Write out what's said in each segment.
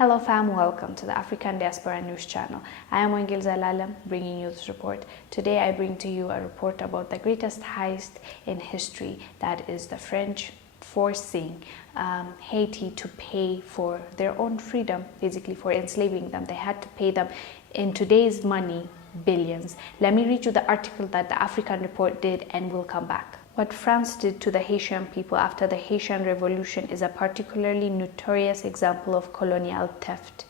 Hello fam, welcome to the African Diaspora News Channel. I am Wongel Zelalem bringing you this report. Today I bring to you a report about the greatest heist in history, that is the French forcing Haiti to pay for their own freedom, basically for enslaving them. They had to pay them in today's money billions. Let me read you the article that the African Report did and we'll come back. What France did to the Haitian people after the Haitian Revolution is a particularly notorious example of colonial theft.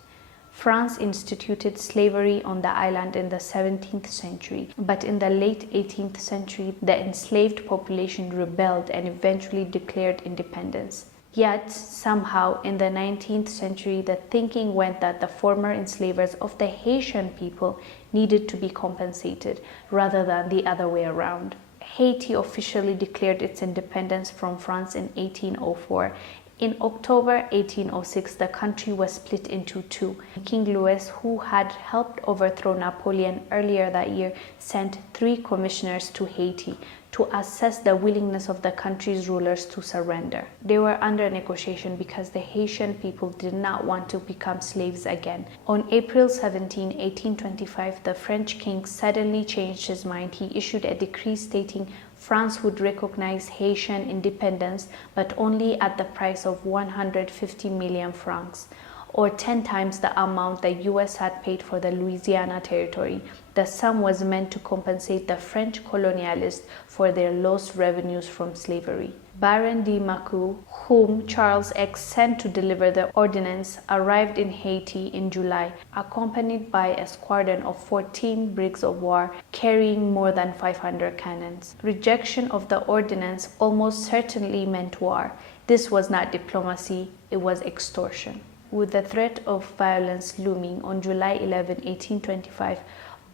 France instituted slavery on the island in the 17th century, but in the late 18th century, the enslaved population rebelled and eventually declared independence. Yet, somehow, in the 19th century, the thinking went that the former enslavers of the Haitian people needed to be compensated rather than the other way around. Haiti officially declared its independence from France in 1804. In October 1806, the country was split into two. King Louis, who had helped overthrow Napoleon earlier that year, sent 3 commissioners to Haiti to assess the willingness of the country's rulers to surrender. They were under negotiation because the Haitian people did not want to become slaves again. On April 17, 1825, the French king suddenly changed his mind. He issued a decree stating France would recognize Haitian independence, but only at the price of 150 million francs, or 10 times the amount the US had paid for the Louisiana territory. The sum was meant to compensate the French colonialists for their lost revenues from slavery. Baron de Macu, whom Charles X sent to deliver the ordinance, arrived in Haiti in July, accompanied by a squadron of 14 brigs of war carrying more than 500 cannons. Rejection of the ordinance almost certainly meant war. This was not diplomacy, it was extortion. With the threat of violence looming, on July 11, 1825,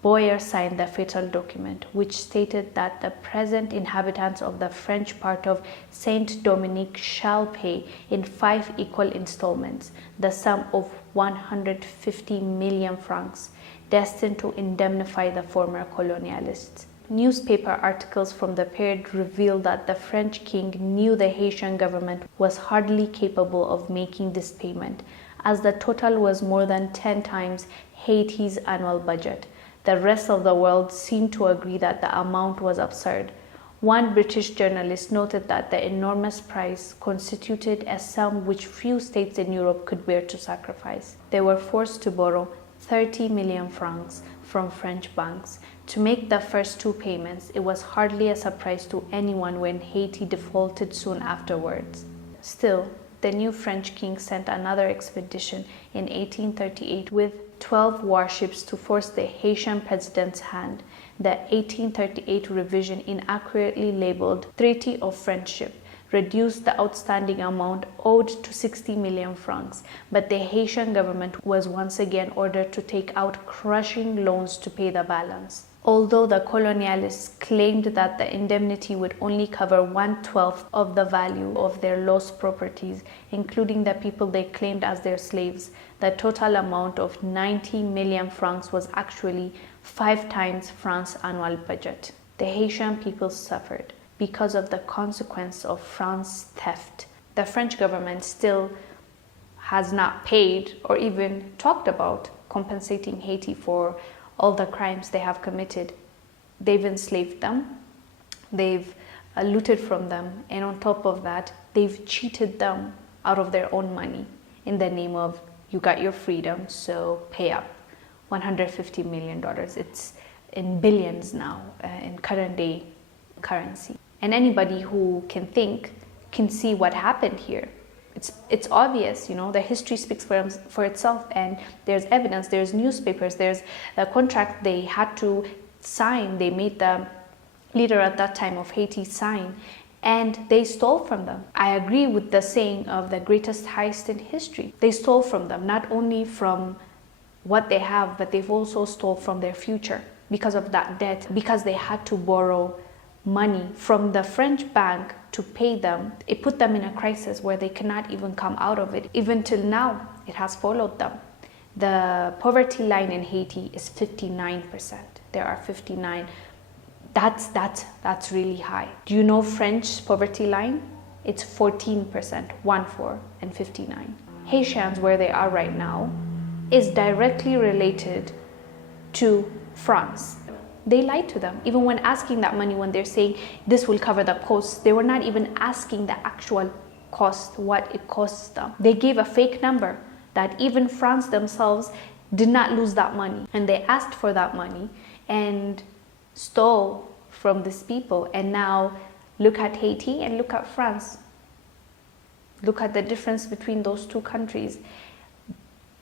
Boyer signed the fatal document, which stated that the present inhabitants of the French part of Saint-Dominique shall pay in 5 equal installments the sum of 150 million francs, destined to indemnify the former colonialists. Newspaper articles from the period revealed that the French king knew the Haitian government was hardly capable of making this payment, as the total was more than 10 times Haiti's annual budget. The rest of the world seemed to agree that the amount was absurd. One British journalist noted that the enormous price constituted a sum which few states in Europe could bear to sacrifice. They were forced to borrow 30 million francs from French banks. To make the first 2 payments, it was hardly a surprise to anyone when Haiti defaulted soon afterwards. Still, the new French king sent another expedition in 1838 with 12 warships to force the Haitian president's hand. The 1838 revision, inaccurately labeled Treaty of Friendship, reduced the outstanding amount owed to 60 million francs, but the Haitian government was once again ordered to take out crushing loans to pay the balance. Although the colonialists claimed that the indemnity would only cover 1/12 of the value of their lost properties, including the people they claimed as their slaves, the total amount of 90 million francs was actually 5 times France's annual budget. The Haitian people suffered because of the consequence of France's theft. The French government still has not paid or even talked about compensating Haiti for all the crimes they have committed. They've enslaved them, they've looted from them, and on top of that, they've cheated them out of their own money in the name of, you got your freedom, so pay up. $150 million. It's in billions now in current day currency. And anybody who can think can see what happened here. It's obvious, the history speaks for itself, and there's evidence, there's newspapers, there's a contract they had to sign. They made the leader at that time of Haiti sign, and they stole from them. I agree with the saying of the greatest heist in history. They stole from them, not only from what they have, but they've also stole from their future because of that debt, because they had to borrow money from the French bank to pay them. It put them in a crisis where they cannot even come out of it. Even till now, it has followed them. The poverty line in Haiti is 59%. There are 59. That's really high. Do you know French poverty line? It's 14%, 14, and 59. Haitians where they are right now is directly related to France. They lied to them. Even when asking that money, when they're saying this will cover the costs, they were not even asking the actual cost, what it costs them. They gave a fake number that even France themselves did not lose that money. And they asked for that money and stole from these people. And now look at Haiti and look at France. Look at the difference between those two countries.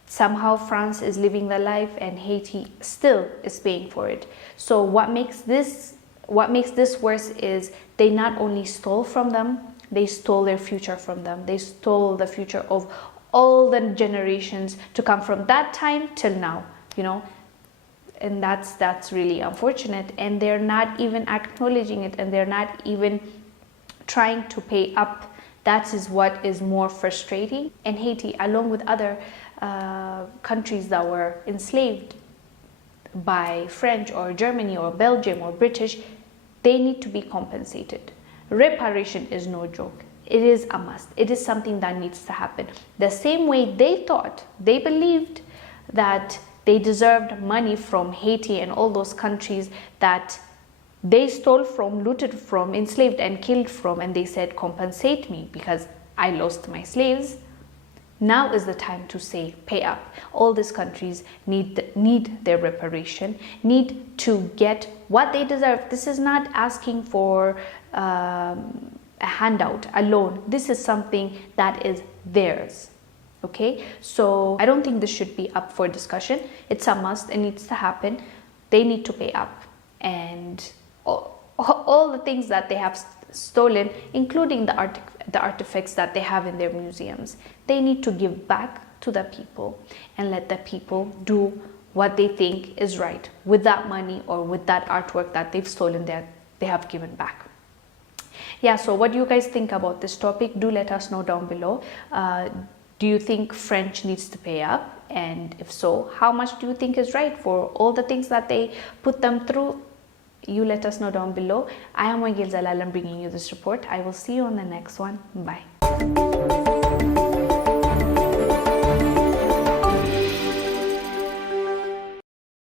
Somehow France is living the life and Haiti still is paying for it. So what makes this worse is they not only stole from them, they stole their future from them. They stole the future of all the generations to come from that time till now, you know. And that's really unfortunate, and they're not even acknowledging it, and they're not even trying to pay up. That is what is more frustrating. And Haiti, along with other countries that were enslaved by French or Germany or Belgium or British, they need to be compensated. Reparation is no joke. It is a must. It is something that needs to happen. The same way they thought, they believed that they deserved money from Haiti and all those countries that they stole from, looted from, enslaved and killed from, and they said, compensate me because I lost my slaves. Now is the time to say, pay up. All these countries need their reparation, need to get what they deserve. This is not asking for a handout, a loan. This is something that is theirs. Okay, so I don't think this should be up for discussion. It's a must. It needs to happen. They need to pay up, and all the things that they have stolen, including the artifacts that they have in their museums, they need to give back to the people and let the people do what they think is right with that money or with that artwork that they've stolen, that they have given back. Yeah, so what do you guys think about this topic? Do let us know down below. Do you think French needs to pay up? And if so, how much do you think is right for all the things that they put them through? You let us know down below. I am Wongel Zelalem bringing you this report. I will see you on the next one. Bye.